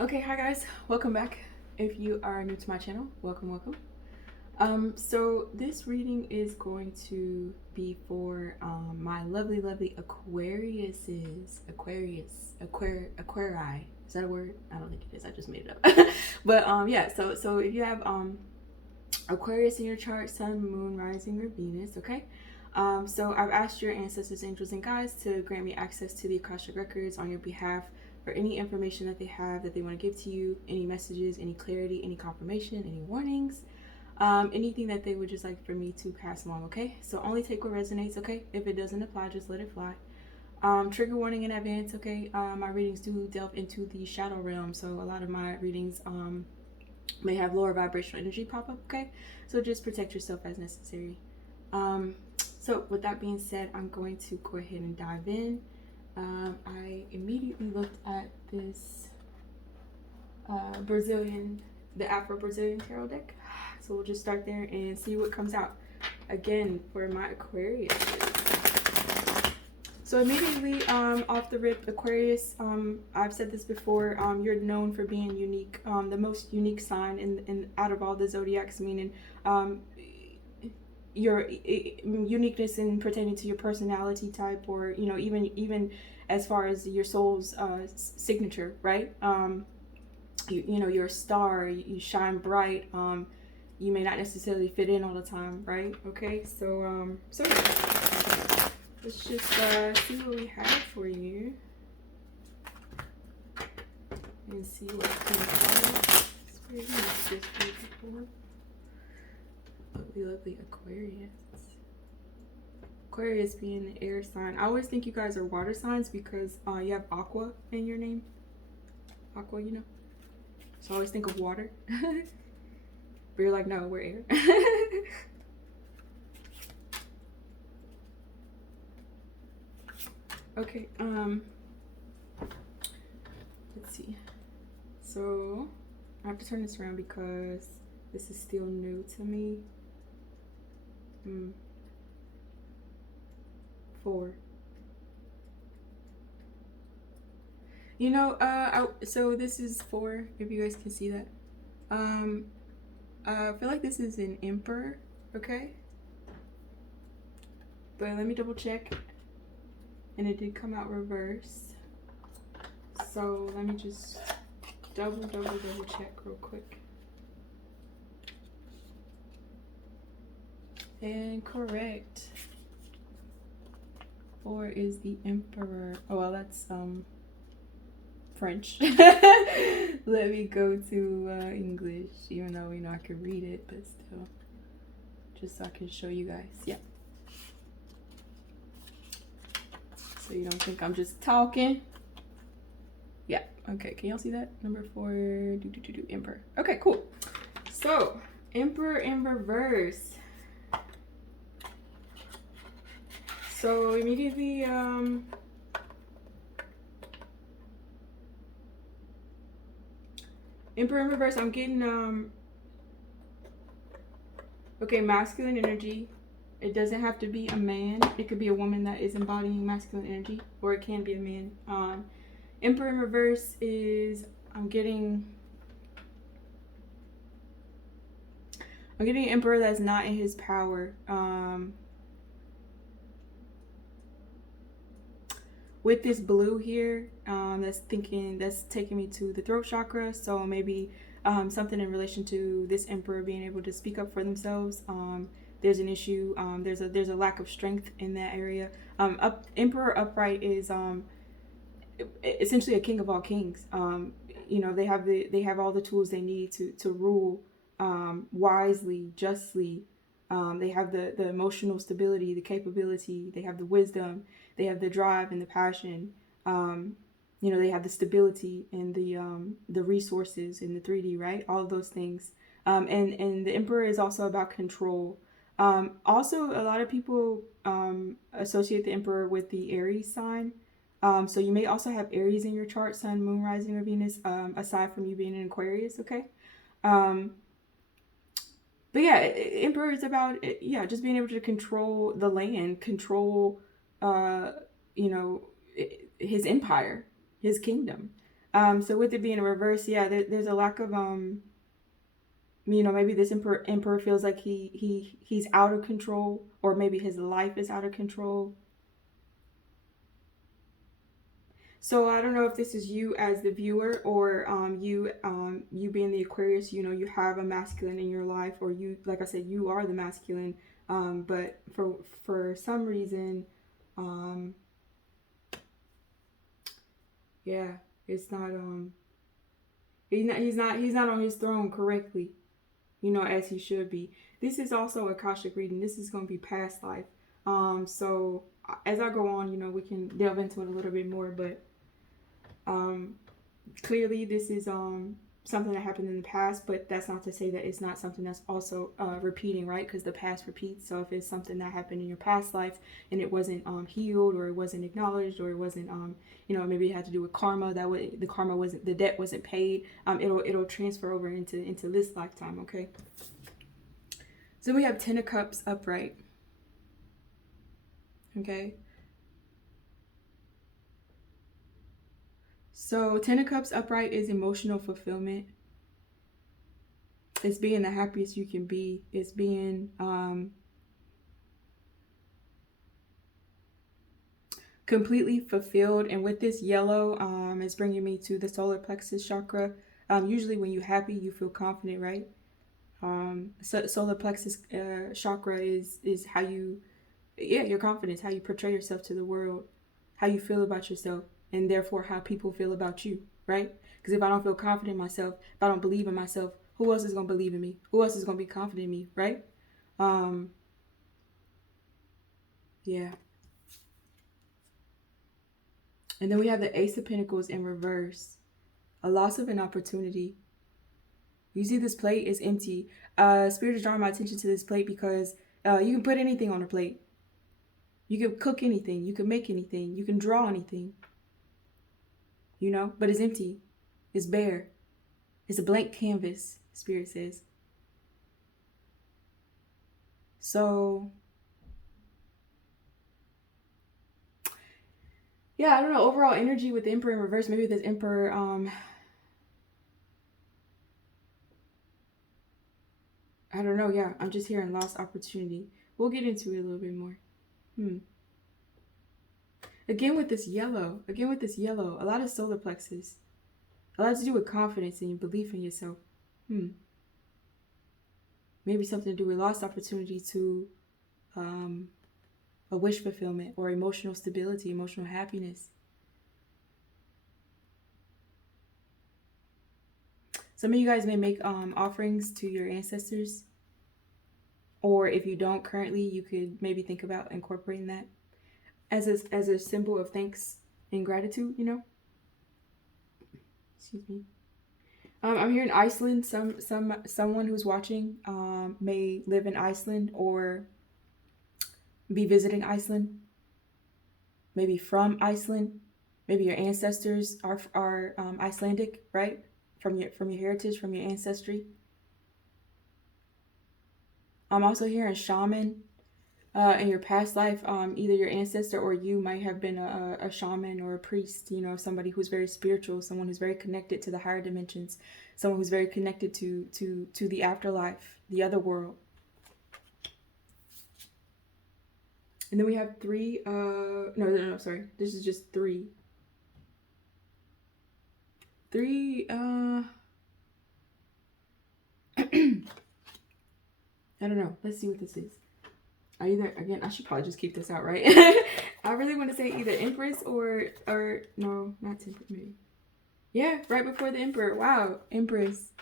Okay, hi guys, welcome back. If you are new to my channel, welcome. So this reading is going to be for my lovely Aquarii. Is that a word? I don't think it is. I just made it up. But yeah. So if you have Aquarius in your chart, Sun, Moon, Rising, or Venus, okay. So I've asked your ancestors, angels, and guides to grant me access to the Akashic records on your behalf for any information that they have that they want to give to you, any messages, any clarity, any confirmation, any warnings, anything that they would just like for me to pass along, okay? So only take what resonates, okay? If it doesn't apply, just let it fly. Trigger warning in advance, okay? My readings do delve into the shadow realm, so a lot of my readings may have lower vibrational energy pop up, okay? So just protect yourself as necessary. So with that being said, I'm going to go ahead and dive in. I immediately looked at this the Afro-Brazilian tarot deck. So we'll just start there and see what comes out. Again, for my Aquarius. So immediately off the rip, Aquarius, I've said this before, you're known for being unique, the most unique sign in out of all the zodiacs, meaning your uniqueness in pertaining to your personality type, or even as far as your soul's signature, right? You're a star, you shine bright, you may not necessarily fit in all the time, right? Okay, so let's just see what we have for you and see what comes out. Lovely Aquarius. Aquarius being the air sign. I always think you guys are water signs because you have aqua in your name. Aqua, So I always think of water. But you're like, no, we're air. Okay, let's see. So I have to turn this around because this is still new to me. 4. So this is 4, if you guys can see that. I feel like this is an emperor, okay? But let me double check. And it did come out reverse. So let me just double check real quick. And correct. 4 is the emperor. Oh well, that's French. Let me go to English, even though I can read it, but still, just so I can show you guys. Yeah. So you don't think I'm just talking. Yeah. Okay. Can y'all see that? Number 4. Emperor. Okay. Cool. So Emperor in reverse. So immediately, Emperor in reverse, I'm getting, okay, masculine energy. It doesn't have to be a man. It could be a woman that is embodying masculine energy, or it can be a man. Emperor in reverse is, I'm getting an emperor that's not in his power. With this blue here, that's taking me to the throat chakra. So maybe something in relation to this emperor being able to speak up for themselves. There's an issue. There's a lack of strength in that area. Emperor upright is essentially a king of all kings. They have all the tools they need to rule wisely, justly. They have the emotional stability, the capability. They have the wisdom. They have the drive and the passion. They have the stability and the resources in the 3D, right? All of those things. And the emperor is also about control. Also, a lot of people associate the emperor with the Aries sign. So you may also have Aries in your chart, Sun, Moon, Rising, or Venus, aside from you being an Aquarius, okay? But yeah, Emperor is about, just being able to control the land, control, his empire, his kingdom. So with it being a reverse, yeah, there's a lack of maybe this emperor feels like he's out of control, or maybe his life is out of control. So I don't know if this is you as the viewer, or you being the Aquarius. You have a masculine in your life, or you, like I said, you are the masculine. But for some reason, um, yeah, it's not he's not on his throne correctly, as he should be. This is also a Akashic reading. This is going to be past life. So as I go on, we can delve into it a little bit more, but clearly this is something that happened in the past, but that's not to say that it's not something that's also repeating, right? Because the past repeats. So if it's something that happened in your past life and it wasn't healed, or it wasn't acknowledged, or it wasn't maybe it had to do with karma, the karma wasn't, the debt wasn't paid, it'll transfer over into this lifetime. Okay, so we have 10 of Cups upright. Okay, so 10 of Cups upright is emotional fulfillment. It's being the happiest you can be. It's being completely fulfilled. And with this yellow, it's bringing me to the solar plexus chakra. Usually when you're happy, you feel confident, right? Solar plexus chakra is how your confidence, how you portray yourself to the world, how you feel about yourself, and therefore how people feel about you, right? Because if I don't feel confident in myself, if I don't believe in myself, who else is going to believe in me? Who else is going to be confident in me, right? Yeah. And then we have the Ace of Pentacles in reverse. A loss of an opportunity. You see this plate is empty. Spirit is drawing my attention to this plate because you can put anything on a plate. You can cook anything. You can make anything. You can draw anything. But it's empty. It's bare. It's a blank canvas, Spirit says. So, yeah, I don't know. Overall energy with the Emperor in reverse. Maybe this Emperor, I don't know. Yeah, I'm just hearing lost opportunity. We'll get into it a little bit more. Again with this yellow. A lot of solar plexus. A lot to do with confidence and your belief in yourself. Maybe something to do with lost opportunity to a wish fulfillment, or emotional stability, emotional happiness. Some of you guys may make offerings to your ancestors. Or if you don't currently, you could maybe think about incorporating that as a symbol of thanks and gratitude, Excuse me. I'm here in Iceland. Someone who's watching may live in Iceland or be visiting Iceland. Maybe from Iceland. Maybe your ancestors are Icelandic, right? From your heritage, from your ancestry. I'm also hearing shaman. In your past life, either your ancestor or you might have been a shaman or a priest, somebody who's very spiritual, someone who's very connected to the higher dimensions, someone who's very connected to the afterlife, the other world. And then we have three, no, sorry, this is just three. I don't know. Let's see what this is. Again, I should probably just keep this out, right? I really want to say either Empress or no, not Temperance, maybe. Yeah, right before the Emperor. Wow, Empress.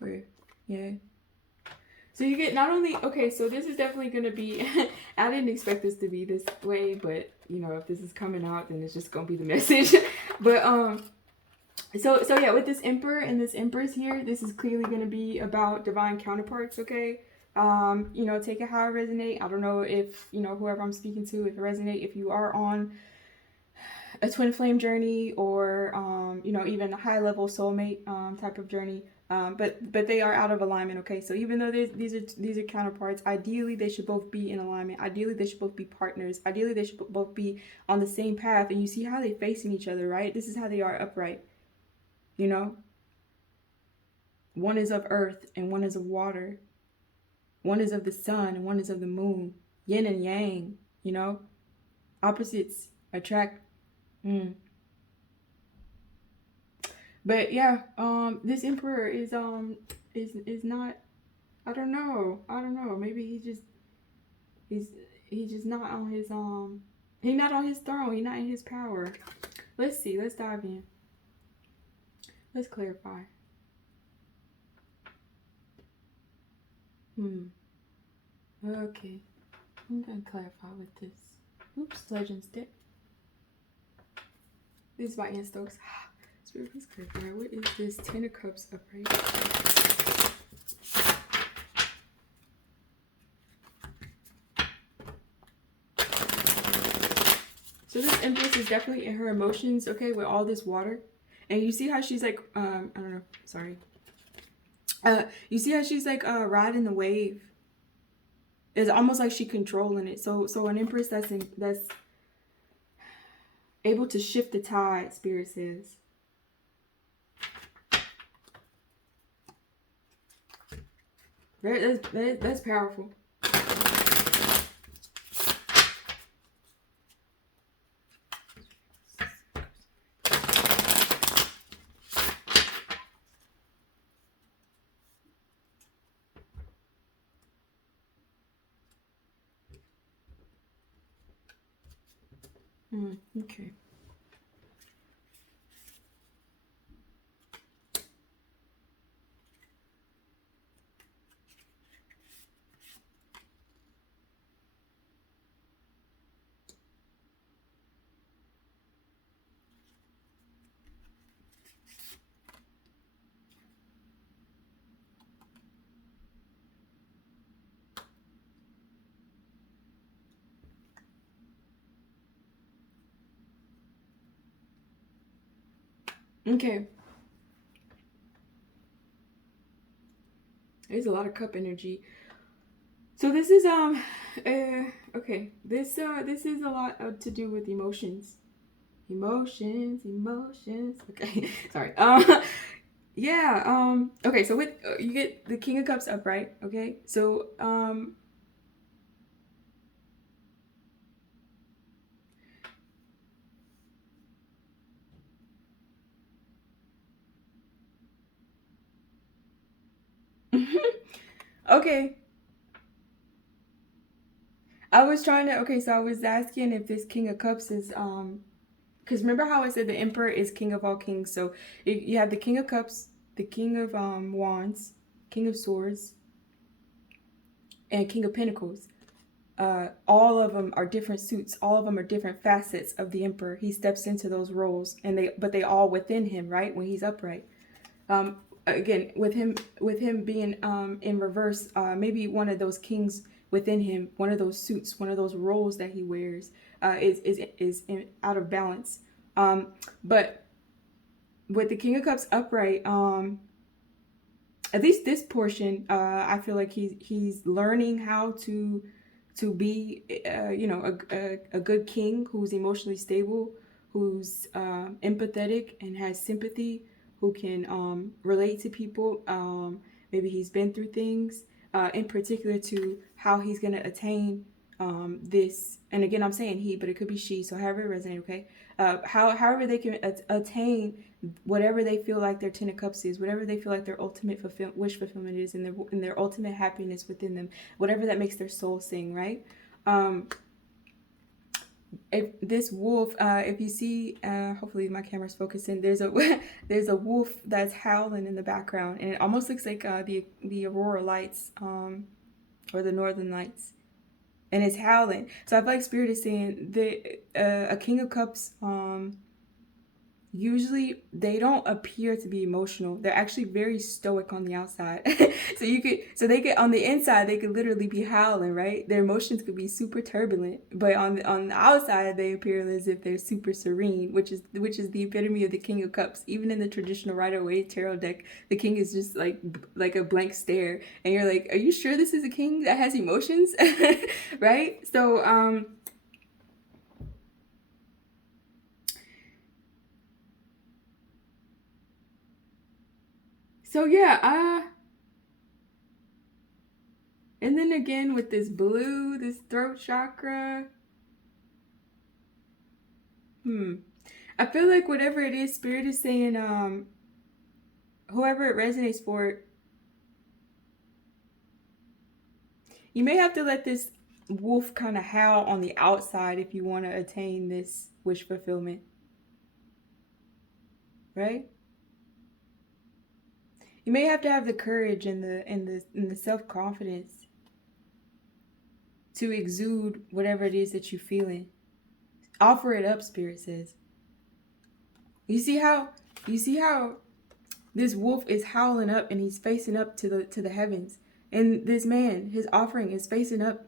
Where? Yeah. So you get not only, okay, so this is definitely going to be, I didn't expect this to be this way, but, if this is coming out, then it's just going to be the message. But, so yeah, with this Emperor and this Empress here, this is clearly going to be about divine counterparts, okay? Take it how it resonate. I don't know if, whoever I'm speaking to, if it resonate, if you are on a twin flame journey or, even a high level soulmate type of journey. But they are out of alignment. Okay, so even though these are counterparts, ideally they should both be in alignment. Ideally they should both be partners. Ideally they should both be on the same path. And you see how they facing each other, right? This is how they are upright. You know, one is of earth and one is of water. One is of the sun and one is of the moon. Yin and yang. You know, opposites attract. Mm. But yeah, this emperor is not. I don't know. I don't know. Maybe he's he's just not on his he's not on his throne. He's not in his power. Let's see. Let's dive in. Let's clarify. Okay. I'm gonna clarify with this. Oops, Legends deck. This is by Ann Stokes. Spirit, please clarify. What is this Ten of Cups upright? So this Empress is definitely in her emotions, okay, with all this water. And you see how she's like, I don't know, sorry. You see how she's like riding the wave. It's almost like she's controlling it. So an Empress that's able to shift the tide, Spirit says. That's powerful. Okay. Okay. There's a lot of cup energy. So this is okay. This is a lot to do with emotions. Emotions. Okay. Sorry. Yeah. Okay, so with you get the King of Cups upright, okay? So okay. I was trying to so I was asking if this King of Cups is because remember how I said the Emperor is King of all kings. So you have the King of Cups, the King of Wands, King of Swords, and King of Pentacles. All of them are different suits. All of them are different facets of the Emperor. He steps into those roles, and they all within him, right? When he's upright. Again, with him being in reverse, maybe one of those kings within him, one of those suits, one of those roles that he wears, is out of balance. But with the King of Cups upright, at least this portion, I feel like he's learning how to be, a good king who's emotionally stable, who's empathetic and has sympathy, who can relate to people. Maybe he's been through things, in particular to how he's going to attain this. And again, I'm saying he, but it could be she. So however it resonates, okay? However they can attain whatever they feel like their Ten of Cups is, whatever they feel like their ultimate wish fulfillment is, and their ultimate happiness within them, whatever that makes their soul sing, right? If this wolf, if you see, hopefully my camera's focusing. There's a wolf that's howling in the background, and it almost looks like the aurora lights, or the northern lights, and it's howling. So I feel like Spirit is saying a King of Cups usually they don't appear to be emotional. They're actually very stoic on the outside. They could on the inside they could literally be howling, right? Their emotions could be super turbulent, but on the outside they appear as if they're super serene, which is the epitome of the King of Cups. Even in the traditional Rider-Waite tarot deck, the king is just like a blank stare, and you're like, are you sure this is a king that has emotions? Right? So yeah, and then again with this blue, this throat chakra. I feel like whatever it is, Spirit is saying, whoever it resonates for, you may have to let this wolf kind of howl on the outside if you want to attain this wish fulfillment. Right? You may have to have the courage and the self-confidence to exude whatever it is that you're feeling. Offer it up, Spirit says. You see how this wolf is howling up and he's facing up to the heavens. And this man, his offering is facing up,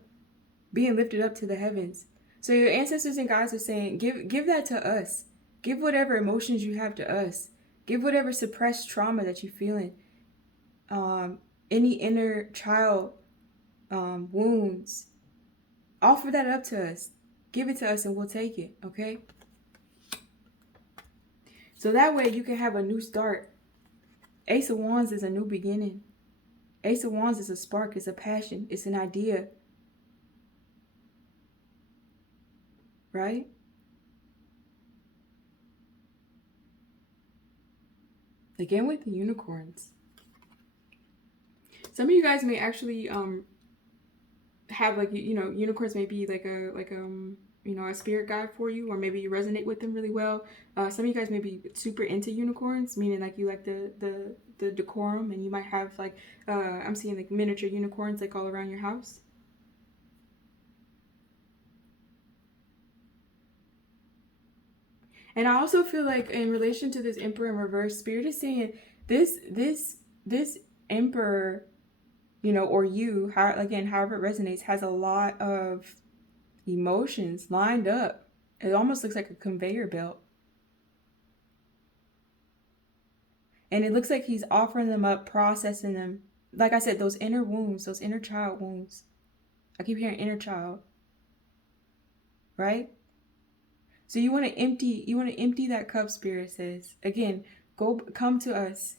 being lifted up to the heavens. So your ancestors and guides are saying, give that to us. Give whatever emotions you have to us. Give whatever suppressed trauma that you're feeling. Any inner child wounds. Offer that up to us. Give it to us and we'll take it, okay? So that way you can have a new start. Ace of Wands is a new beginning. Ace of Wands is a spark, it's a passion, it's an idea. Right? Again with the unicorns. Some of you guys may actually have unicorns may be like a spirit guide for you, or maybe you resonate with them really well. Some of you guys may be super into unicorns, meaning like you like the decorum, and you might have I'm seeing like miniature unicorns like all around your house. And I also feel like in relation to this Emperor in reverse, Spirit is saying this Emperor, or you, however it resonates, has a lot of emotions lined up. It almost looks like a conveyor belt. And it looks like he's offering them up, processing them. Like I said, those inner wounds, those inner child wounds. I keep hearing inner child. Right? So you want to empty that cup, Spirit says. Again, come to us.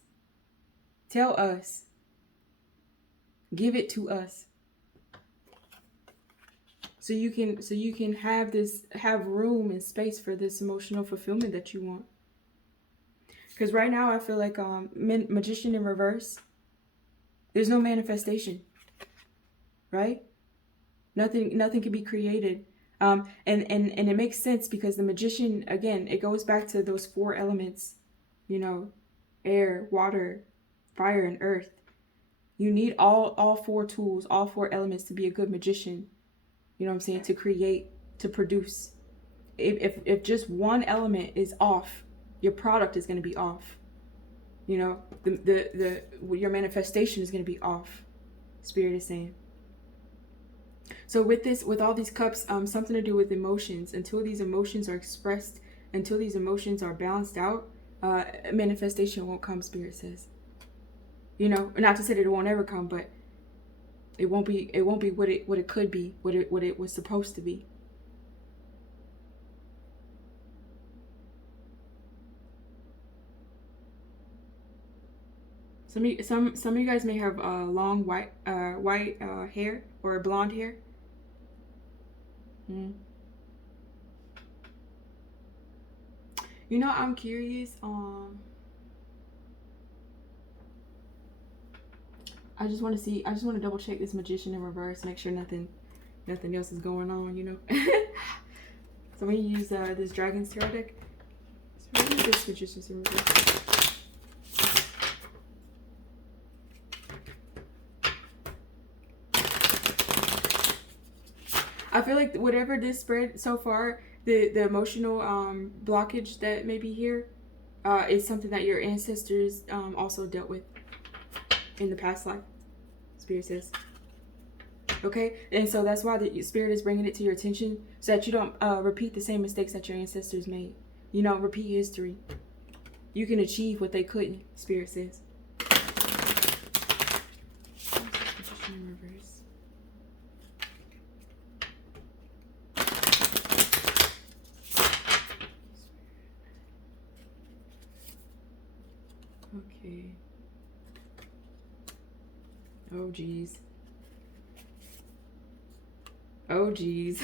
Tell us. Give it to us. So you can have room and space for this emotional fulfillment that you want. Because right now I feel like Magician in reverse, there's no manifestation. Right? Nothing can be created. And it makes sense because the Magician, again, it goes back to those 4 elements, air, water, fire, and earth. You need all 4 tools, all 4 elements to be a good magician. You know what I'm saying? To create, to produce. If just one element is off, your product is going to be off. Your manifestation is going to be off. Spirit is saying. So with all these cups, something to do with emotions. Until these emotions are expressed, until these emotions are balanced out, manifestation won't come, Spirit says. Not to say that it won't ever come, but it won't be what it could be, what it was supposed to be. Some of you guys may have long white hair or blonde hair. I'm curious. I just want to double check this Magician in reverse, make sure nothing else is going on. So when you use this Dragon's Tarot deck, so what is this Magician's in reverse? I feel like whatever this spread so far, the emotional blockage that may be here, It's something that your ancestors also dealt with in the past life, Spirit says. Okay, and so that's why the Spirit is bringing it to your attention, so that you don't repeat the same mistakes that your ancestors made. You know, repeat history. You can achieve what they couldn't, Spirit says. In reverse. Okay. Oh geez. Oh geez.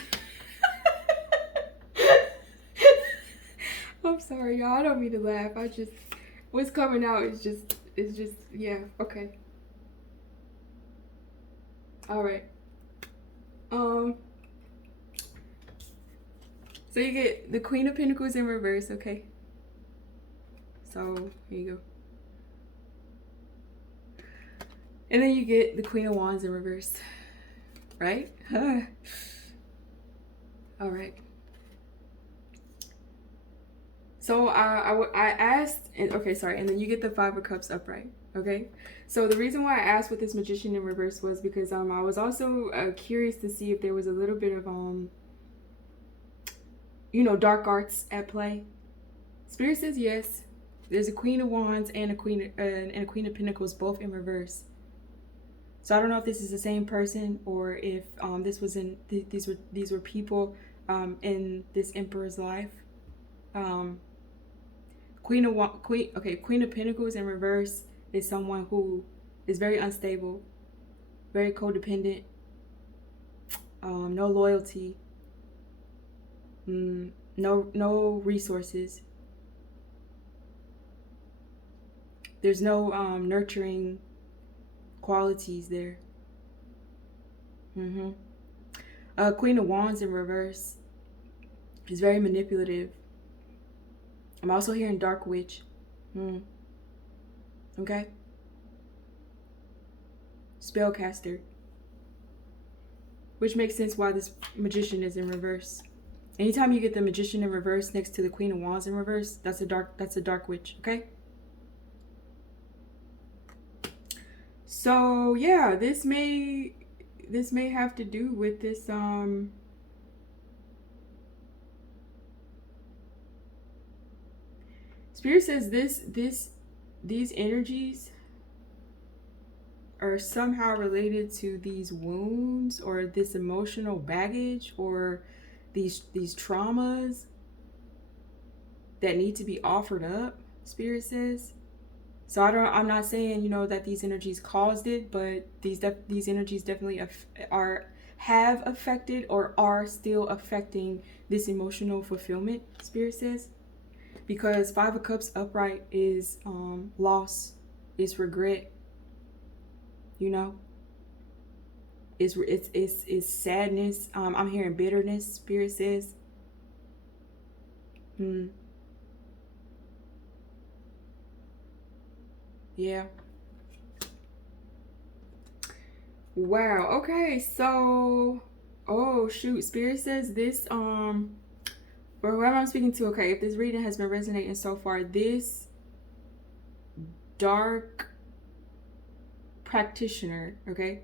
I'm sorry, y'all. I don't mean to laugh. I just, what's coming out is just, yeah. Okay. All right. So you get the Queen of Pentacles in reverse. Okay. So here you go. And then you get the Queen of Wands in reverse, right? All right. So I asked, okay, sorry, and then you get the Five of Cups upright, okay? So the reason why I asked with this Magician in reverse was because I was also curious to see if there was a little bit of, you know, dark arts at play. Spirit says yes. There's a Queen of Wands and a Queen of Pentacles, both in reverse. So I don't know if this is the same person or if this was in these were people in this Emperor's life. Queen of Pentacles in reverse is someone who is very unstable, very codependent, no loyalty, no resources. There's no nurturing qualities there. Queen of Wands in reverse is very manipulative. I'm also hearing Dark Witch. Okay. Spellcaster. Which makes sense why this Magician is in reverse. Anytime you get the Magician in reverse next to the Queen of Wands in reverse, that's a Dark Witch, okay? So yeah, this may have to do with this Spirit says these energies are somehow related to these wounds or this emotional baggage or these traumas that need to be offered up, Spirit says. So I'm not saying, you know, that these energies caused it, but these energies definitely have affected or are still affecting this emotional fulfillment, Spirit says. Because Five of Cups upright is loss, is regret, you know. It's sadness. I'm hearing bitterness, Spirit says. Yeah. Wow. Okay. So, oh shoot. Spirit says this. For whoever I'm speaking to. Okay. If this reading has been resonating so far, this dark practitioner, okay,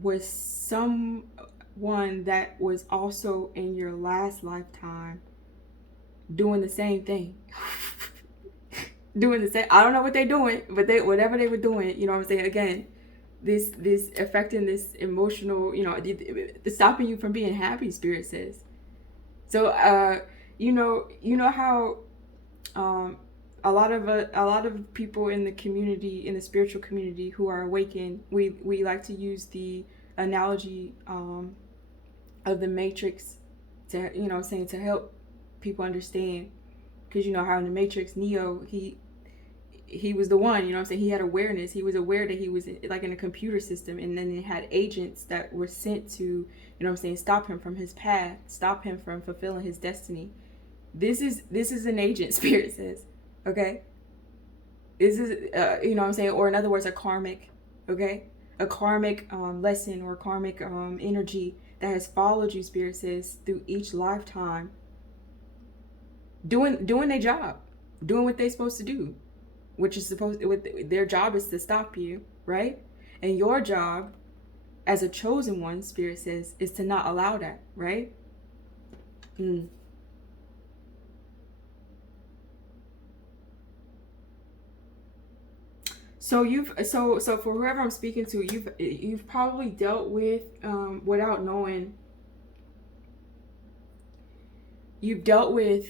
was someone that was also in your last lifetime doing the same thing. Doing the same. I don't know what they're doing, but whatever they were doing, you know what I'm saying? Again, this affecting this emotional, you know, the stopping you from being happy, Spirit says. So you know how a lot of people in the community, in the spiritual community who are awakened, we like to use the analogy of the Matrix to, you know, saying, to help people understand. Because you know how in the Matrix, Neo, he was the one, you know what I'm saying? He had awareness. He was aware that he was like in a computer system, and then it had agents that were sent to, you know what I'm saying, stop him from his path, stop him from fulfilling his destiny. This is an agent, Spirit says. Okay? This is, you know what I'm saying? Or in other words, a karmic, okay? A karmic lesson or karmic energy that has followed you, Spirit says, through each lifetime. doing their job, doing what they're supposed to do, which is supposed with their job is to stop you, right? And your job as a chosen one, Spirit says, is to not allow that, right? Mm. So for whoever I'm speaking to, you've probably dealt with without knowing. You've dealt with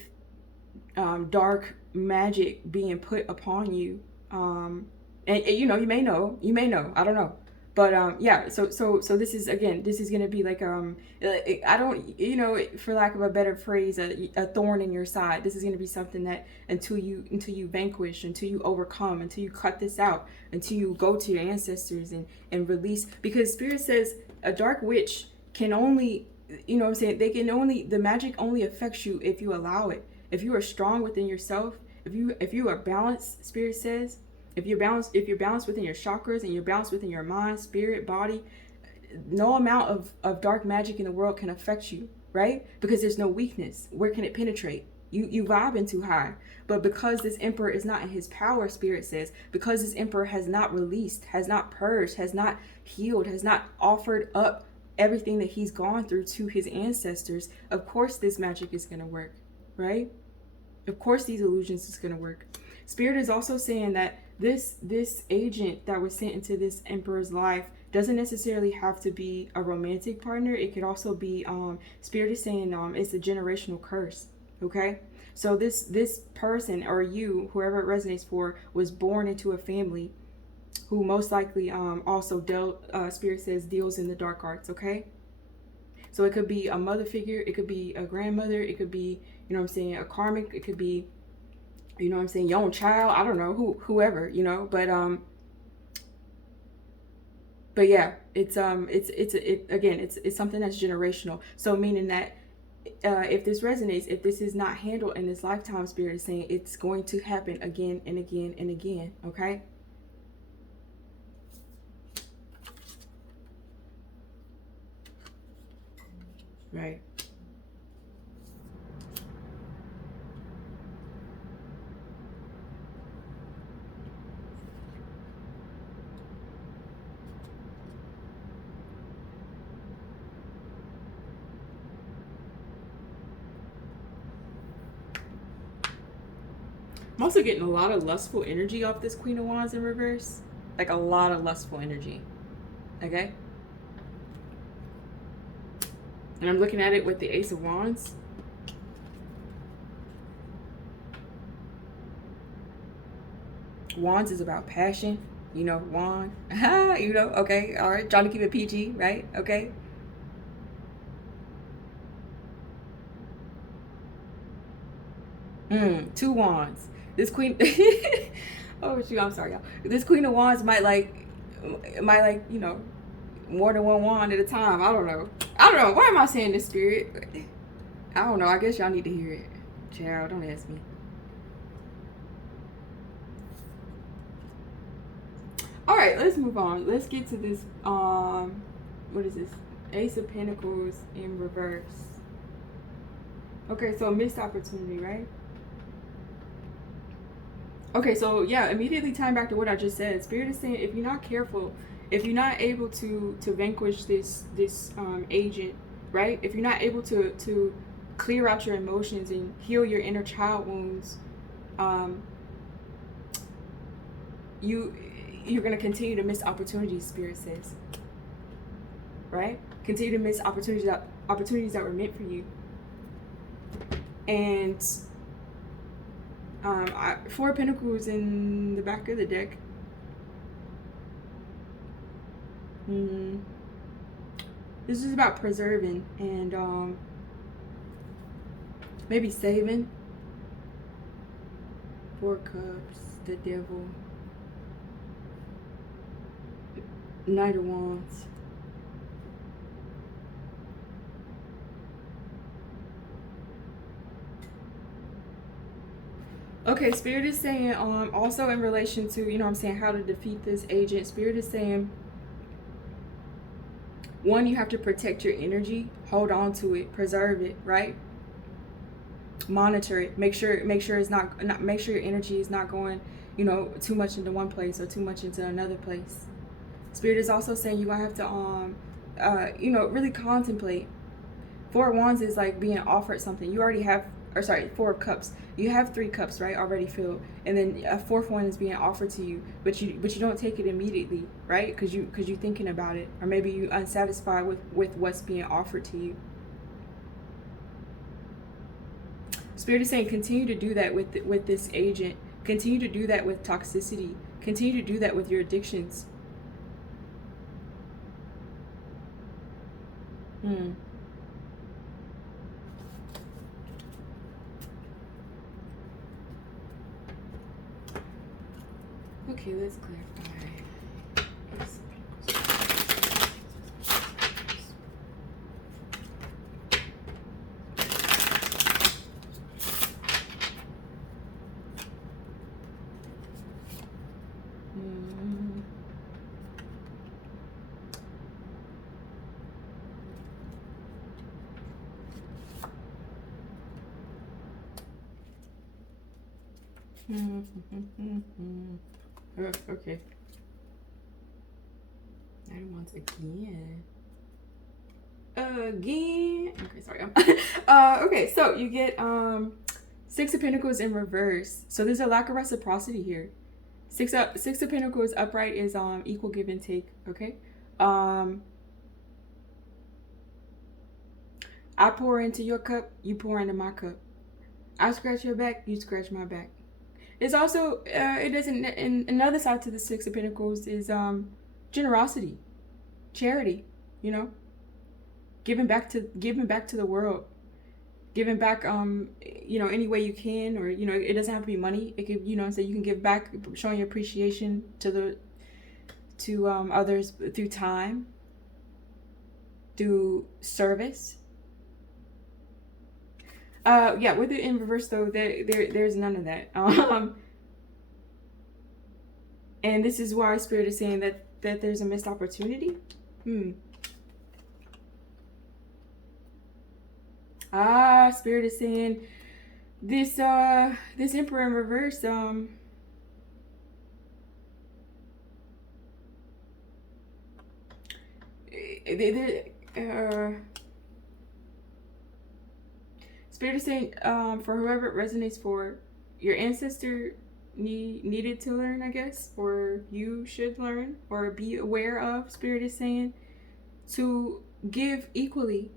dark magic being put upon you, and you know, you may know, I don't know, but yeah. So this is, again, this is gonna be like I don't, you know, for lack of a better phrase, a thorn in your side. This is gonna be something that until you vanquish, until you overcome, until you cut this out, until you go to your ancestors and release, because Spirit says a dark witch can only, you know what I'm saying, the magic only affects you if you allow it. If you are strong within yourself, if you are balanced, Spirit says, if you're balanced within your chakras and you're balanced within your mind, spirit, body, no amount of dark magic in the world can affect you, right? Because there's no weakness. Where can it penetrate? You vibing too high. But because this emperor is not in his power, Spirit says, because this emperor has not released, has not purged, has not healed, has not offered up everything that he's gone through to his ancestors, of course this magic is going to work, right? Of course these illusions is going to work. Spirit is also saying that this agent that was sent into this emperor's life doesn't necessarily have to be a romantic partner. It could also be, Spirit is saying, it's a generational curse. Okay, so this person, or you, whoever it resonates for, was born into a family who most likely also Spirit says, deals in the dark arts. Okay, so it could be a mother figure, it could be a grandmother, it could be, you know what I'm saying, a karmic, it could be, you know what I'm saying, your own child, I don't know, whoever, you know, but yeah, it's something that's generational. So meaning that if this resonates, if this is not handled in this lifetime, Spirit is saying it's going to happen again and again and again. Okay. Right. I'm also getting a lot of lustful energy off this Queen of Wands in reverse. Like a lot of lustful energy. Okay? And I'm looking at it with the Ace of Wands. Wands is about passion. You know, wand. You know, okay, all right. Trying to keep it PG, right? Okay. Two wands. This queen oh shoot, I'm sorry, y'all. This Queen of Wands might like, you know, more than one wand at a time. I don't know. Why am I saying this, Spirit? I don't know. I guess y'all need to hear it. Child, don't ask me. All right, let's move on. Let's get to this. What is this? Ace of Pentacles in reverse. Okay, so missed opportunity, right? Okay, so yeah, immediately tying back to what I just said, Spirit is saying if you're not careful, if you're not able to vanquish this agent, right? If you're not able to clear out your emotions and heal your inner child wounds, you're gonna continue to miss opportunities. Spirit says, right? Continue to miss opportunities that were meant for you, and. Four of Pentacles in the back of the deck. This is about preserving and maybe saving. Four Cups, the Devil, Knight of Wands. Okay, Spirit is saying, also in relation to, you know what I'm saying, how to defeat this agent, Spirit is saying, one, you have to protect your energy, hold on to it, preserve it, right? Monitor it. Make sure it's not make sure your energy is not going, you know, too much into one place or too much into another place. Spirit is also saying you're gonna have to you know, really contemplate. Four of Wands is like being offered something. You already have, or sorry, Four of Cups. You have 3 cups, right, already filled, and then a fourth one is being offered to you, but you don't take it immediately, right? Because you're thinking about it, or maybe you're unsatisfied with what's being offered to you. Spirit is saying continue to do that with this agent. Continue to do that with toxicity. Continue to do that with your addictions. Okay, let's clarify. Okay. I don't want again. Okay, sorry. Okay, so you get 6 of Pentacles in reverse. So there's a lack of reciprocity here. Six of Pentacles upright is equal give and take. Okay. I pour into your cup, you pour into my cup. I scratch your back, you scratch my back. It's also it doesn't. And another side to the 6 of Pentacles is generosity, charity. You know, giving back to the world, giving back you know, any way you can, or you know, it doesn't have to be money. It could, you know, so you can give back, showing your appreciation to others through time, through service. Yeah, with it in reverse though, there's none of that. And this is why Spirit is saying that there's a missed opportunity. Spirit is saying this this Emperor in reverse, Spirit is saying, for whoever it resonates for, your ancestor needed to learn, I guess, or you should learn or be aware of. Spirit is saying to give equally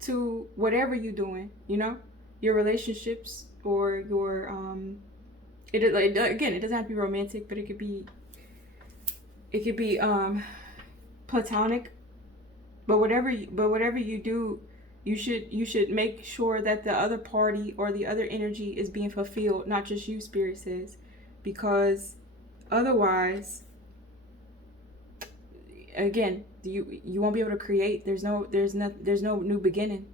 to whatever you're doing, you know, your relationships or your again, it doesn't have to be romantic, but it could be platonic. But whatever you do, you should make sure that the other party or the other energy is being fulfilled, not just you, Spirit says, because otherwise, again, you won't be able to create. There's no new beginning,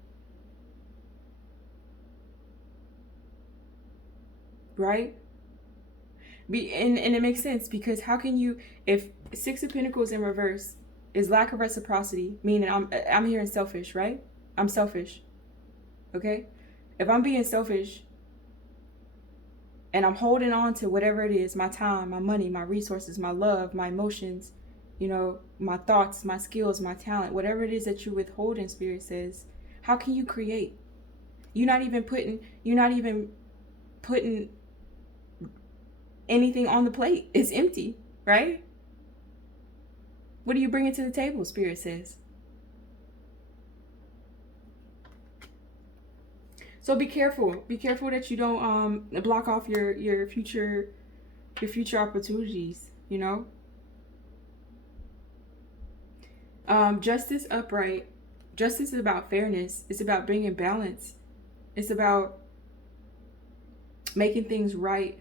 right? And it makes sense, because how can you, if 6 of Pentacles in reverse is lack of reciprocity, meaning I'm hearing selfish, right? I'm selfish. Okay? If I'm being selfish and I'm holding on to whatever it is, my time, my money, my resources, my love, my emotions, you know, my thoughts, my skills, my talent, whatever it is that you withhold, in Spirit says, how can you create? You're not even putting anything on the plate. It's empty, right? What do you bring to the table, Spirit says? So be careful. Be careful that you don't block off your future opportunities, you know? Justice upright. Justice is about fairness. It's about bringing balance. It's about making things right.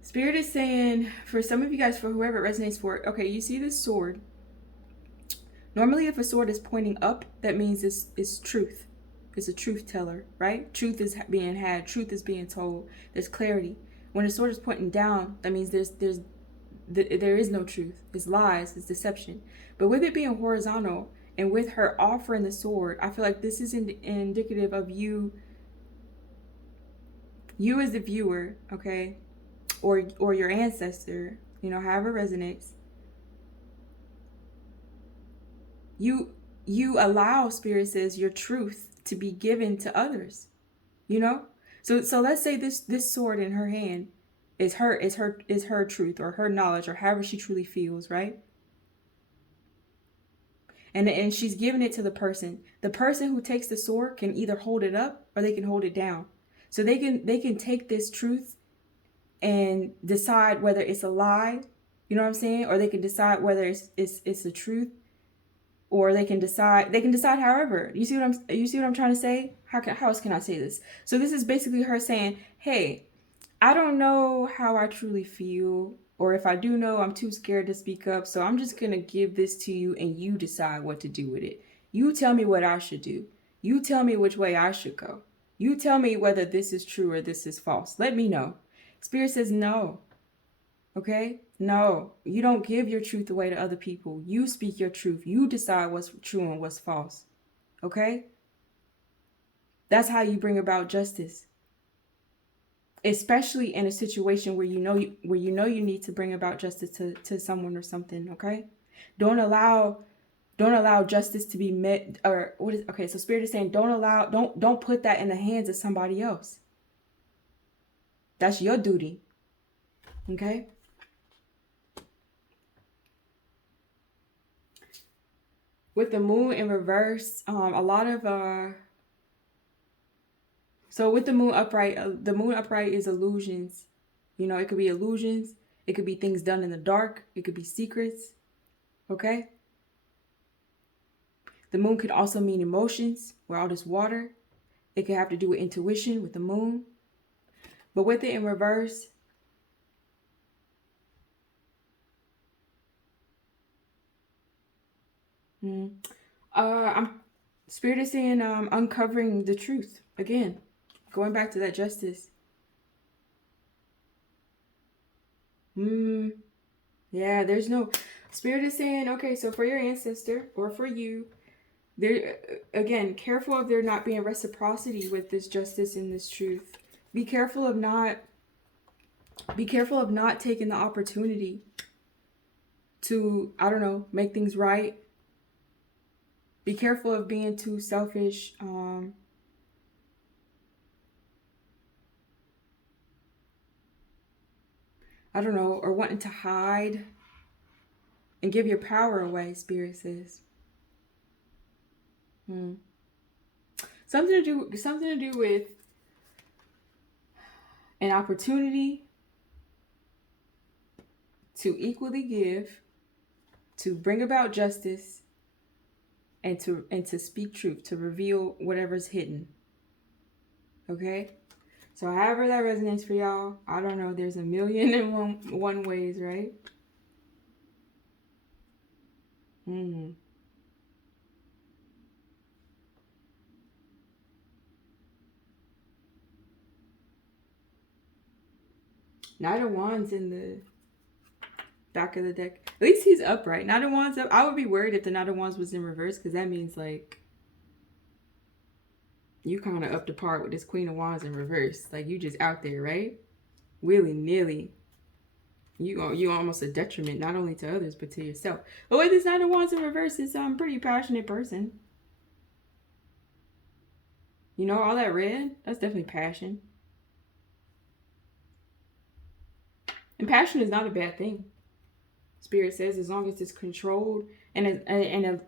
Spirit is saying, for some of you guys, for whoever it resonates for, okay, you see this sword. Normally, if a sword is pointing up, that means it's truth. It's a truth teller, right? Truth is being had. Truth is being told. There's clarity. When a sword is pointing down, that means there's there is no truth. It's lies, it's deception. But with it being horizontal and with her offering the sword, I feel like this is indicative of you as the viewer, okay, or your ancestor, you know, however it resonates. You allow, Spirit says, your truth to be given to others, you know. So let's say this sword in her hand is her truth or her knowledge or however she truly feels, right? And she's giving it to the person. The person who takes the sword can either hold it up or they can hold it down. So they can take this truth and decide whether it's a lie, you know what I'm saying, or they can decide whether it's the truth, or they can decide however. You see what I'm trying to say? How else can I say this? So this is basically her saying, hey, I don't know how I truly feel, or if I do know, I'm too scared to speak up. So I'm just going to give this to you and you decide what to do with it. You tell me what I should do. You tell me which way I should go. You tell me whether this is true or this is false. Let me know. Spirit says no. Okay? No. You don't give your truth away to other people. You speak your truth. You decide what's true and what's false. Okay? That's how you bring about justice. Especially in a situation where you know you need to bring about justice to someone or something, okay? Don't allow justice to be met, or what is, okay, so Spirit is saying don't put that in the hands of somebody else. That's your duty. Okay? With the moon in reverse, a lot of so with the moon upright is illusions. You know, it could be illusions. It could be things done in the dark. It could be secrets. Okay? The moon could also mean emotions, where all this water. It could have to do with intuition with the moon. But with it in reverse, Spirit is saying uncovering the truth. Again, going back to that justice. Yeah, there's no... Spirit is saying, okay, so for your ancestor or for you, there, again, careful of there not being reciprocity with this justice and this truth. Be careful of not taking the opportunity to, I don't know, make things right. Be careful of being too selfish. I don't know, or wanting to hide and give your power away, Spirit says. Something to do with an opportunity to equally give, to bring about justice, and to speak truth, to reveal whatever's hidden. Okay? So however that resonates for y'all, I don't know, there's a million and one ways, right? Knight of Wands in the back of the deck. At least he's upright. Knight of Wands up. I would be worried if the Knight of Wands was in reverse, because that means like you kind of up to par with this Queen of Wands in reverse. Like you just out there, right? Willy-nilly. You almost a detriment not only to others but to yourself. But with this Knight of Wands in reverse, is pretty passionate person. You know, all that red, that's definitely passion. And passion is not a bad thing. Spirit says, as long as it's controlled and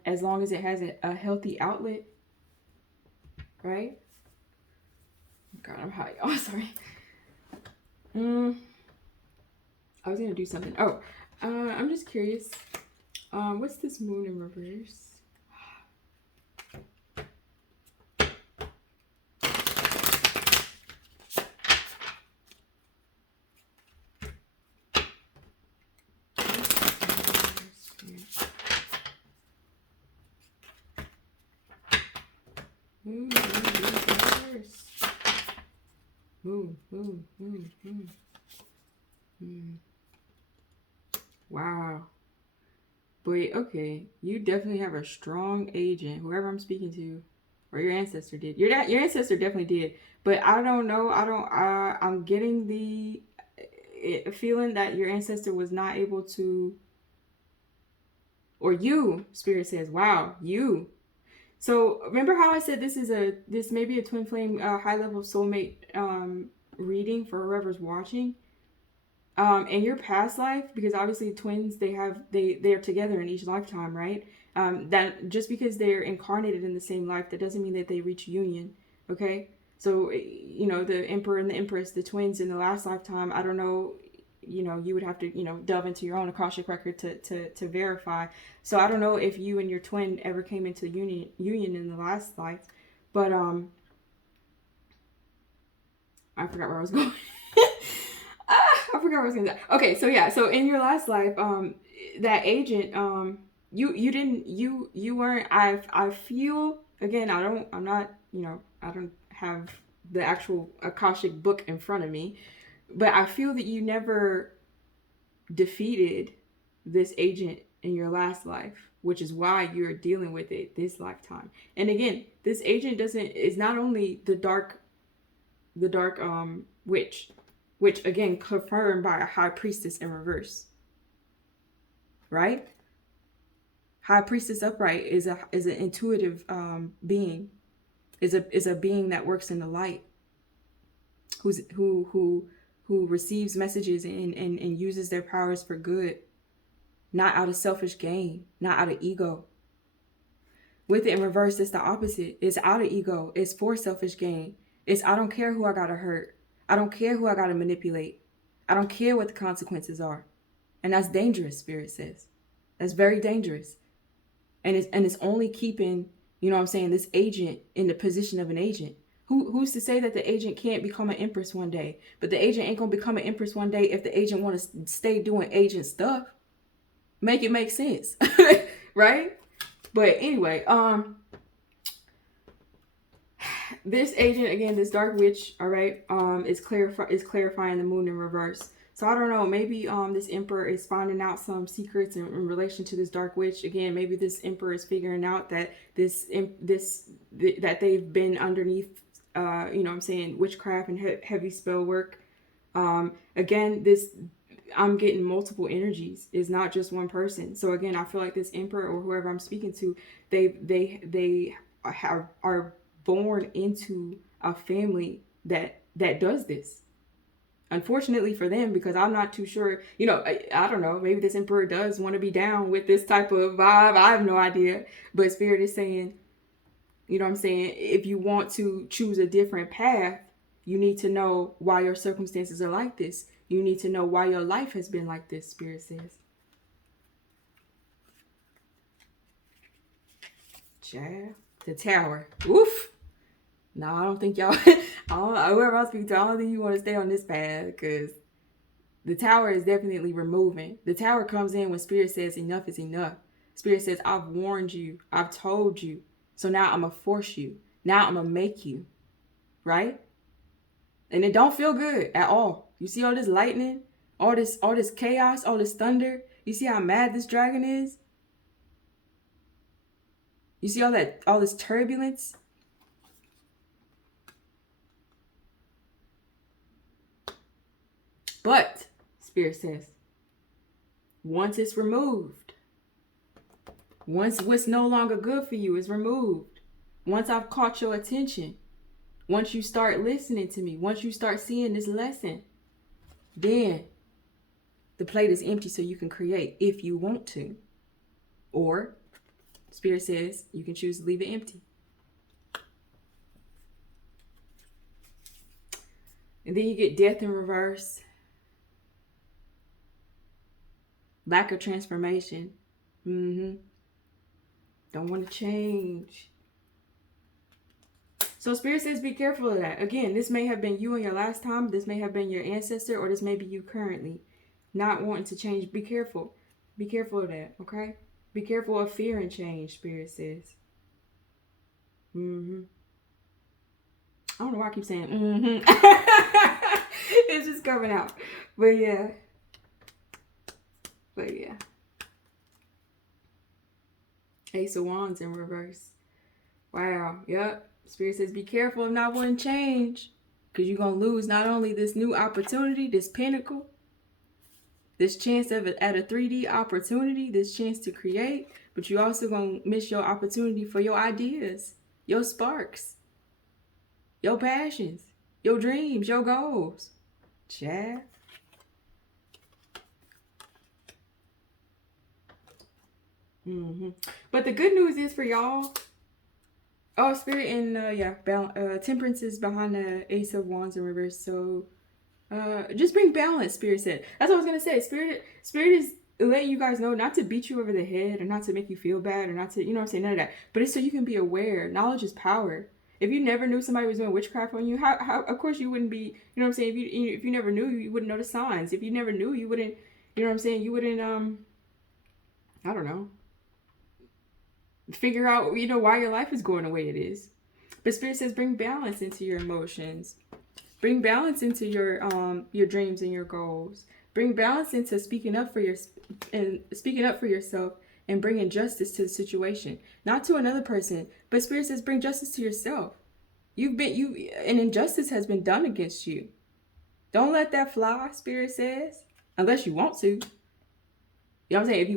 as long as it has a healthy outlet, right? God, I'm high, y'all. Sorry. I was gonna do something. Oh, I'm just curious. What's this moon in reverse? Moon. Wow. But okay, you definitely have a strong agent, whoever I'm speaking to, or your ancestor did. Your ancestor definitely did. But I don't know. I'm getting the feeling that your ancestor was not able to, or you, spirit says, wow, you. So remember how I said this may be a twin flame high level soulmate reading for whoever's watching. In your past life, because obviously twins they're together in each lifetime, right? That just because they're incarnated in the same life, that doesn't mean that they reach union. Okay, so the emperor and the empress, the twins in the last lifetime. I don't know. You would have to delve into your own akashic record to verify. So I don't know if you and your twin ever came into union in the last life, but I forgot where I was going. I forgot what I was gonna say. Okay, so yeah, so in your last life, that agent, you weren't. I feel again. I'm not. I don't have the actual akashic book in front of me, but I feel that you never defeated this agent in your last life, which is why you're dealing with it this lifetime. And again, this agent is not only the dark witch, which again confirmed by a high priestess in reverse, right? High priestess upright is an intuitive being, is a being that works in the light, who receives messages and uses their powers for good, not out of selfish gain, not out of ego. With it in reverse, it's the opposite. It's out of ego. It's for selfish gain. It's I don't care who I gotta hurt. I don't care who I gotta manipulate. I don't care what the consequences are. And that's dangerous, Spirit says. That's very dangerous. And it's only keeping, this agent in the position of an agent. Who's to say that the agent can't become an empress one day? But the agent ain't gonna become an empress one day if the agent want to stay doing agent stuff. Make it make sense. Right? But anyway, this agent again, this dark witch, all right, is clarifying the moon in reverse. So I don't know, maybe this emperor is finding out some secrets in relation to this dark witch. Again, maybe this emperor is figuring out that that they've been underneath, witchcraft and heavy spell work. Again, I'm getting multiple energies. It's not just one person. So again, I feel like this emperor or whoever I'm speaking to, they are born into a family that does this. Unfortunately for them, because I'm not too sure, I don't know, maybe this emperor does want to be down with this type of vibe. I have no idea. But Spirit is saying, if you want to choose a different path, you need to know why your circumstances are like this. You need to know why your life has been like this, Spirit says. Child, the Tower. Oof. No, I don't think y'all, whoever I'm speaking to, I don't think you want to stay on this path, because the Tower is definitely removing. The Tower comes in when Spirit says enough is enough. Spirit says, I've warned you. I've told you. So now I'm going to force you. Now I'm going to make you. Right? And it don't feel good at all. You see all this lightning, all this chaos, all this thunder. You see how mad this dragon is? You see all this turbulence? But, Spirit says, once it's removed, once what's no longer good for you is removed, once I've caught your attention, once you start listening to me, once you start seeing this lesson, then the plate is empty so you can create if you want to. Or, Spirit says, you can choose to leave it empty. And then you get death in reverse. Lack of transformation. Don't want to change. So Spirit says be careful of that. Again, this may have been you in your last time. This may have been your ancestor, or this may be you currently. Not wanting to change. Be careful. Be careful of that, okay? Be careful of fear and change, Spirit says. I don't know why I keep saying It's just coming out. But yeah. But yeah. Ace of Wands in reverse. Wow. Yep. Spirit says be careful of not wanting change. Because you're going to lose not only this new opportunity, this pinnacle, this chance of it at a 3D opportunity, this chance to create, but you also going to miss your opportunity for your ideas, your sparks, your passions, your dreams, your goals. Chat. But the good news is for y'all, oh, Spirit and Temperance is behind the Ace of Wands in reverse. So just bring balance, Spirit said. That's what I was gonna say. Spirit is letting you guys know not to beat you over the head or not to make you feel bad or not to, you know what I'm saying, none of that. But it's so you can be aware. Knowledge is power. If you never knew somebody was doing witchcraft on you, how of course you wouldn't be, you know what I'm saying? If you never knew, you wouldn't know the signs. If you never knew, you wouldn't, you know what I'm saying? You wouldn't I don't know, figure out, you know, why your life is going the way it is. But Spirit says bring balance into your emotions. Bring balance into your dreams and your goals. Bring balance into speaking up for yourself and bringing justice to the situation, not to another person. But Spirit says bring justice to yourself. An injustice has been done against you. Don't let that fly, Spirit says, unless you want to. You know what I'm saying? If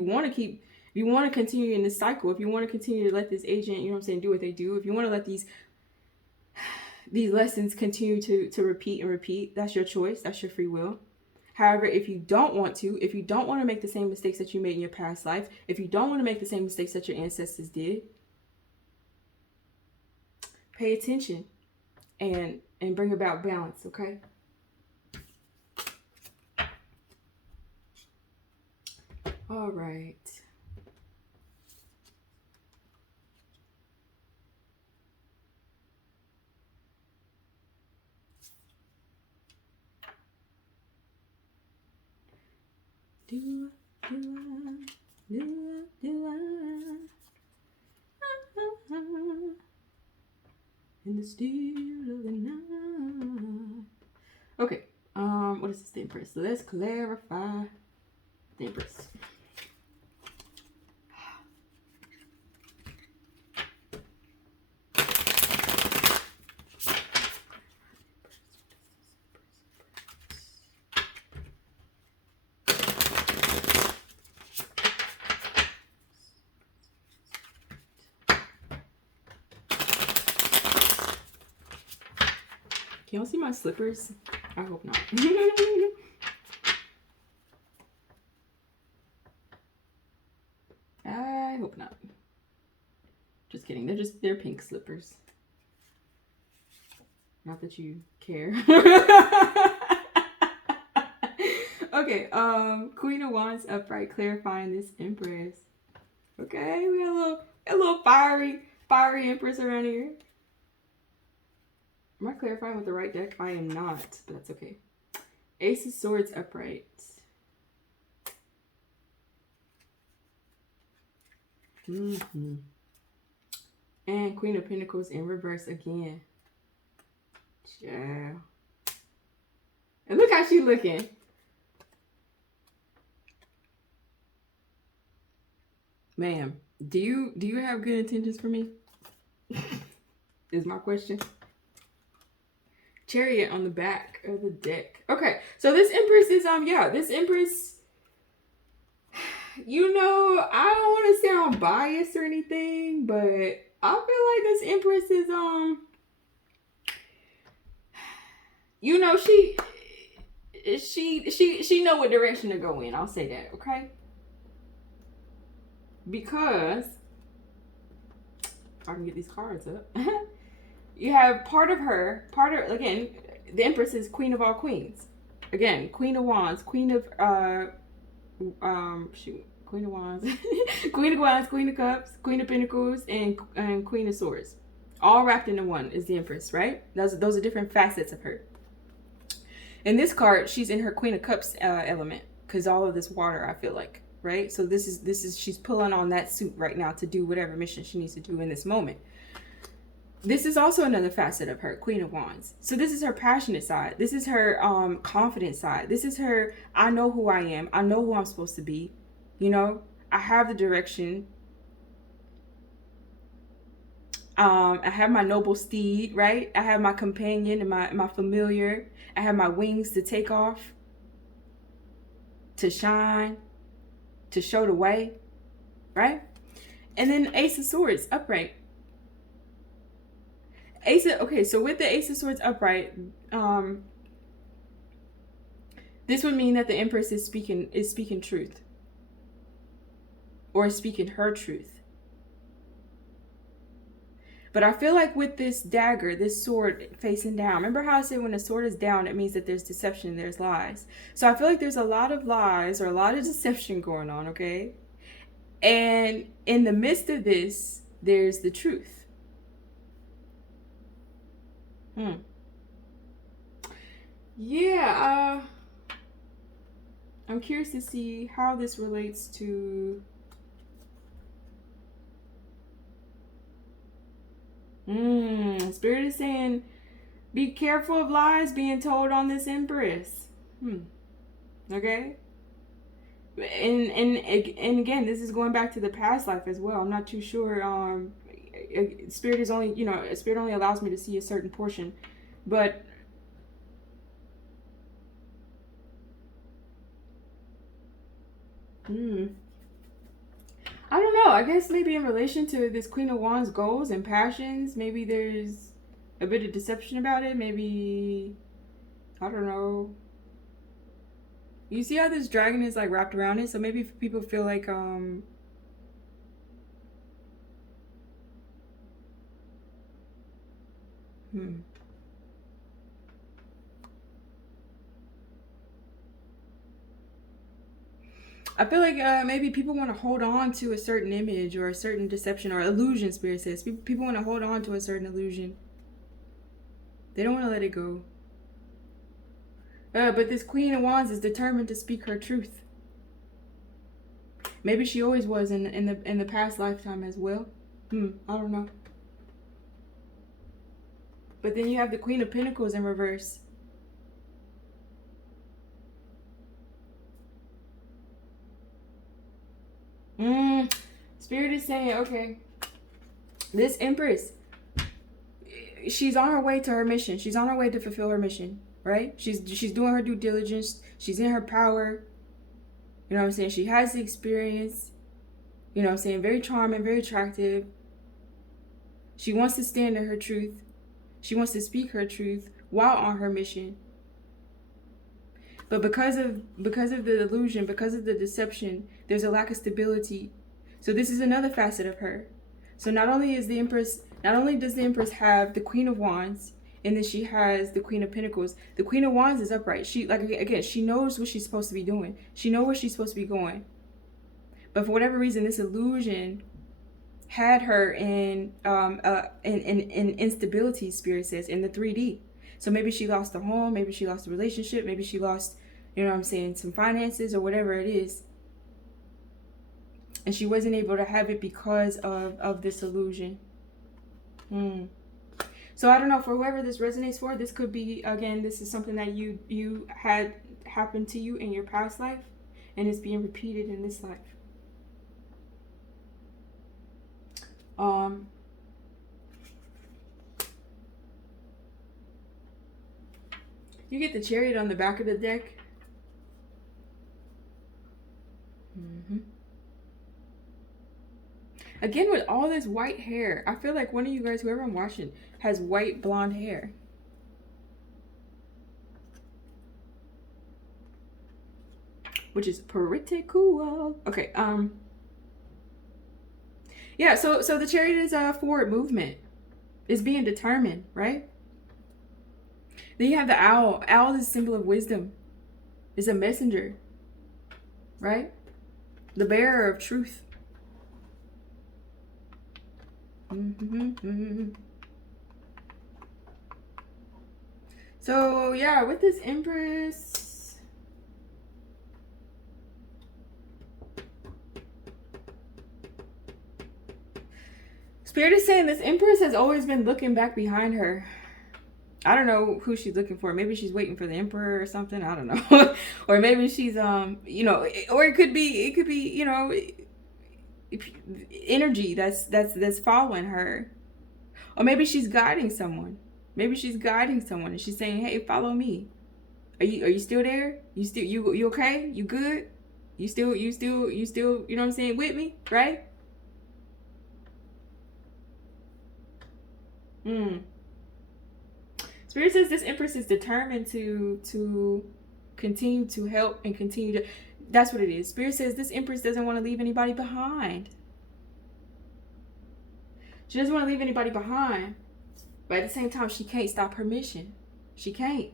you want to continue in this cycle, if you want to continue to let this agent, you know what I'm saying, do what they do, if you want to let these lessons continue to repeat and repeat, that's your choice, that's your free will. However, if you don't want to make the same mistakes that you made in your past life, if you don't want to make the same mistakes that your ancestors did, pay attention and bring about balance, okay? All right. Do I in the still of the night. Okay, what is this, the Empress? Let's clarify the Empress. Can y'all see my slippers? I hope not. I hope not. Just kidding. They're pink slippers. Not that you care. Okay, Queen of Wands upright, clarifying this Empress. Okay, we got a little fiery Empress around here. Am I clarifying with the right deck? I am not, but that's okay. Ace of Swords upright. And Queen of Pentacles in reverse again. Yeah. And look how she looking. Ma'am, do you have good intentions for me? Is my question. Chariot on the back of the deck. Okay, so this Empress is this Empress, you know, I don't want to sound biased or anything, but I feel like this Empress is you know, she know what direction to go in. I'll say that, okay? Because if I can get these cards up. You have again, the Empress is Queen of all queens. Again, Queen of Wands, Queen of Queen of Wands, Queen of Wands, Queen of Cups, Queen of Pentacles, and Queen of Swords. All wrapped into one is the Empress, right? Those are different facets of her. In this card, she's in her Queen of Cups element, because all of this water, I feel like, right? So this is she's pulling on that suit right now to do whatever mission she needs to do in this moment. This is also another facet of her, Queen of Wands. So this is her passionate side. This is her confident side. This is her, I know who I am. I know who I'm supposed to be. You know, I have the direction. I have my noble steed, right? I have my companion and my familiar. I have my wings to take off, to shine, to show the way, right? And then Ace of Swords upright. Okay, so with the Ace of Swords upright, this would mean that the Empress is speaking truth, or speaking her truth. But I feel like with this dagger, this sword facing down, remember how I said when the sword is down, it means that there's deception, there's lies. So I feel like there's a lot of lies or a lot of deception going on, okay? And in the midst of this, there's the truth. Yeah, I'm curious to see how this relates to... Spirit is saying, be careful of lies being told on this Empress. Okay? And again, this is going back to the past life as well. I'm not too sure. Spirit is only, Spirit only allows me to see a certain portion. But I don't know. I guess maybe in relation to this Queen of Wands goals and passions, maybe there's a bit of deception about it. Maybe, I don't know. You see how this dragon is like wrapped around it? So maybe people feel like, I feel like maybe people want to hold on to a certain image or a certain deception or illusion, Spirit says. People want to hold on to a certain illusion. They don't want to let it go. But this Queen of Wands is determined to speak her truth. Maybe she always was in the past lifetime as well. I don't know. But then you have the Queen of Pentacles in reverse. Spirit is saying, okay, this Empress, she's on her way to her mission. She's on her way to fulfill her mission, right? She's doing her due diligence. She's in her power. You know what I'm saying? She has the experience. You know what I'm saying? Very charming, very attractive. She wants to stand in her truth. She wants to speak her truth while on her mission. But because of the illusion, because of the deception, there's a lack of stability. So this is another facet of her. So not only does the Empress have the Queen of Wands, and then she has the Queen of Pentacles. The Queen of Wands is upright. She, like, again, she knows what she's supposed to be doing. She knows where she's supposed to be going. But for whatever reason, this illusion had her in instability, Spirit says, in the 3D. So maybe she lost a home, maybe she lost a relationship, maybe she lost, you know what I'm saying, some finances or whatever it is. And she wasn't able to have it because of this illusion. So I don't know, for whoever this resonates for, this could be, again, this is something that you had happen to you in your past life, and it's being repeated in this life. You get the Chariot on the back of the deck. Again, with all this white hair, I feel like one of you guys, whoever I'm watching, has white blonde hair. Which is pretty cool. Okay, yeah, so the Chariot is a forward movement. It's being determined, right? Then you have the owl. Owl is a symbol of wisdom. It's a messenger, right? The bearer of truth. So yeah, with this Empress, Spirit is saying this Empress has always been looking back behind her. I don't know who she's looking for. Maybe she's waiting for the emperor or something. I don't know. Or maybe she's you know, or it could be you know, energy that's following her. Or maybe she's guiding someone. Maybe she's guiding someone and she's saying, "Hey, follow me." Are you still there? You okay? You good? You still you know what I'm saying, with me, right? Spirit says this Empress is determined to continue to help and continue to. That's what it is. Spirit says this Empress doesn't want to leave anybody behind. She doesn't want to leave anybody behind. But at the same time, she can't stop her mission. She can't.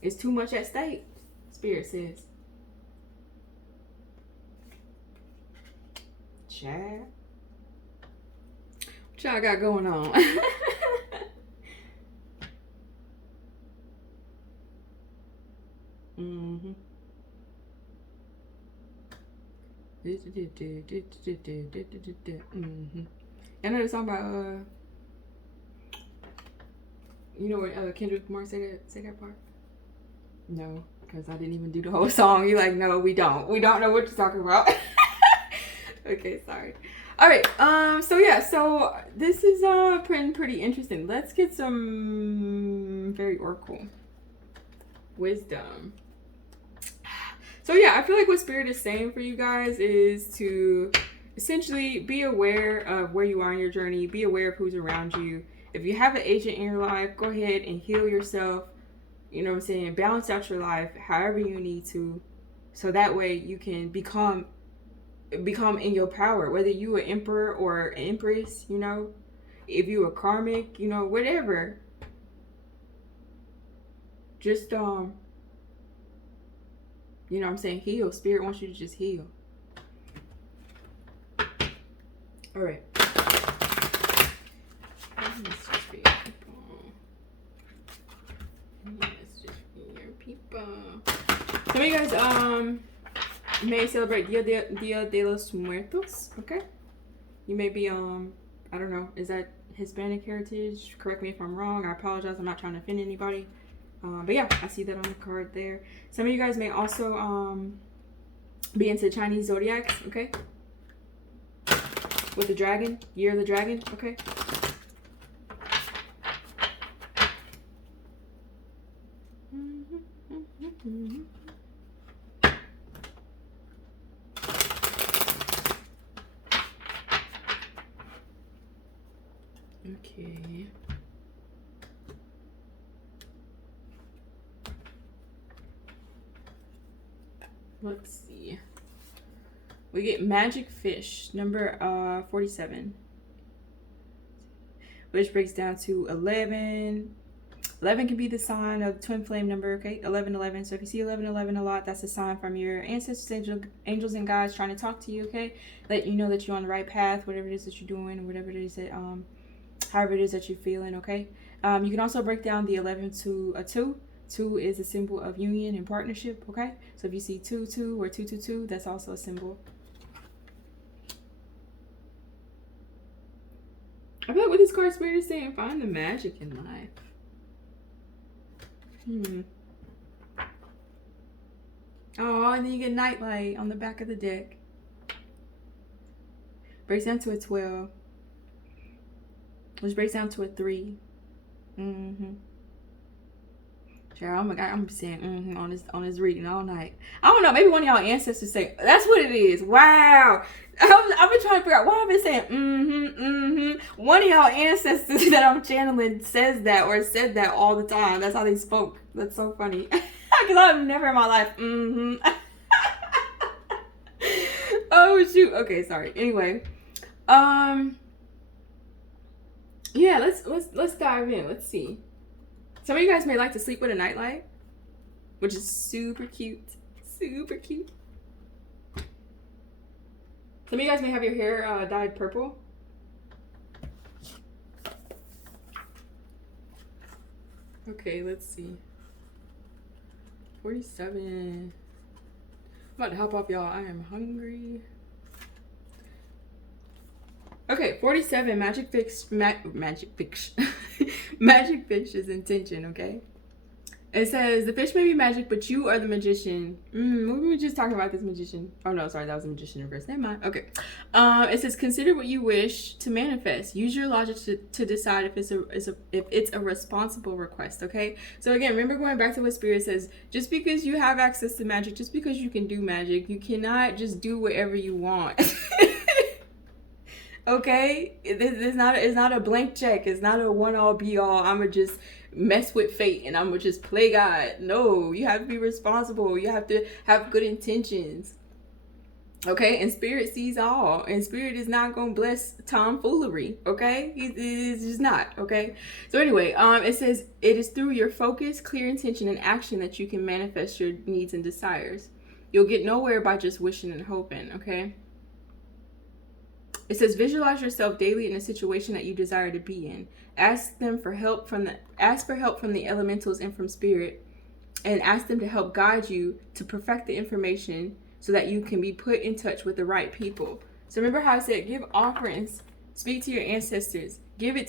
It's too much at stake, Spirit says. Chad. What y'all got going on? Mm-hmm. Mm-hmm. I know the song about you know what Kendrick Lamar say that part? No, because I didn't even do the whole song. You're like, no, we don't know what you're talking about. Okay, sorry. All right, so yeah, so this is pretty interesting. Let's get some fairy oracle wisdom. So yeah, I feel like what Spirit is saying for you guys is to essentially be aware of where you are in your journey, be aware of who's around you. If you have an agent in your life, go ahead and heal yourself. You know what I'm saying? Balance out your life however you need to, so that way you can become in your power. Whether you an emperor or an empress, you know, if you a karmic, you know, whatever. Just you know what I'm saying, heal. Spirit wants you to just heal. All right. Some of you guys may celebrate Dia de los Muertos, okay? You may be I don't know, is that Hispanic heritage? Correct me if I'm wrong. I apologize. I'm not trying to offend anybody. But yeah, I see that on the card there. Some of you guys may also be into Chinese zodiacs, okay? With the dragon, year of the dragon, okay? Okay. Let's see. We get magic fish, number 47. Which breaks down to 11. 11 can be the sign of twin flame number, okay? 1111. So if you see 1111 a lot, that's a sign from your ancestors, angels, and guides trying to talk to you, okay? Let you know that you're on the right path, whatever it is that you're doing, whatever it is that, however it is that you're feeling, okay? You can also break down the 11 to a 2. 2 is a symbol of union and partnership, okay? So if you see 2-2 or 2-2-2, that's also a symbol. I feel like what this card Spirit is saying, find the magic in life. Oh, and then you get Nightlight on the back of the deck. Breaks down to a 12. Which breaks down to a 3. Sure, oh my God, I'm saying on this reading all night. I don't know, maybe one of y'all ancestors say, that's what it is. Wow. I've been trying to figure out why I've been saying One of y'all ancestors that I'm channeling says that or said that all the time. That's how they spoke. That's so funny. Because I've never in my life Oh shoot. Okay, sorry. Anyway. Yeah, let's dive in. Let's see. Some of you guys may like to sleep with a nightlight, which is super cute. Super cute. Some of you guys may have your hair dyed purple. Okay, let's see. 47. I'm about to hop off, y'all. I am hungry. Okay, 47, magic fish. Magic fish is intention, okay? It says, the fish may be magic, but you are the magician. We were just talking about this magician. Oh, no, sorry, that was a magician in verse. Never mind. Okay. It says, consider what you wish to manifest. Use your logic to decide if it's a responsible request, okay? So, again, remember going back to what Spirit says. Just because you have access to magic, just because you can do magic, you cannot just do whatever you want. Okay? It's not a blank check. It's not a one-all, be-all. I'm going to just mess with fate and I'm gonna just play God. No, you have to be responsible. You have to have good intentions. Okay, and Spirit sees all, and Spirit is not gonna bless tomfoolery. Okay, he's just not. Okay, so anyway, it says it is through your focus, clear intention, and action that you can manifest your needs and desires. You'll get nowhere by just wishing and hoping. Okay. It says, visualize yourself daily in a situation that you desire to be in. Ask for help from the elementals and from Spirit, and ask them to help guide you to perfect the information so that you can be put in touch with the right people. So remember how I said, give offerings, speak to your ancestors, give it to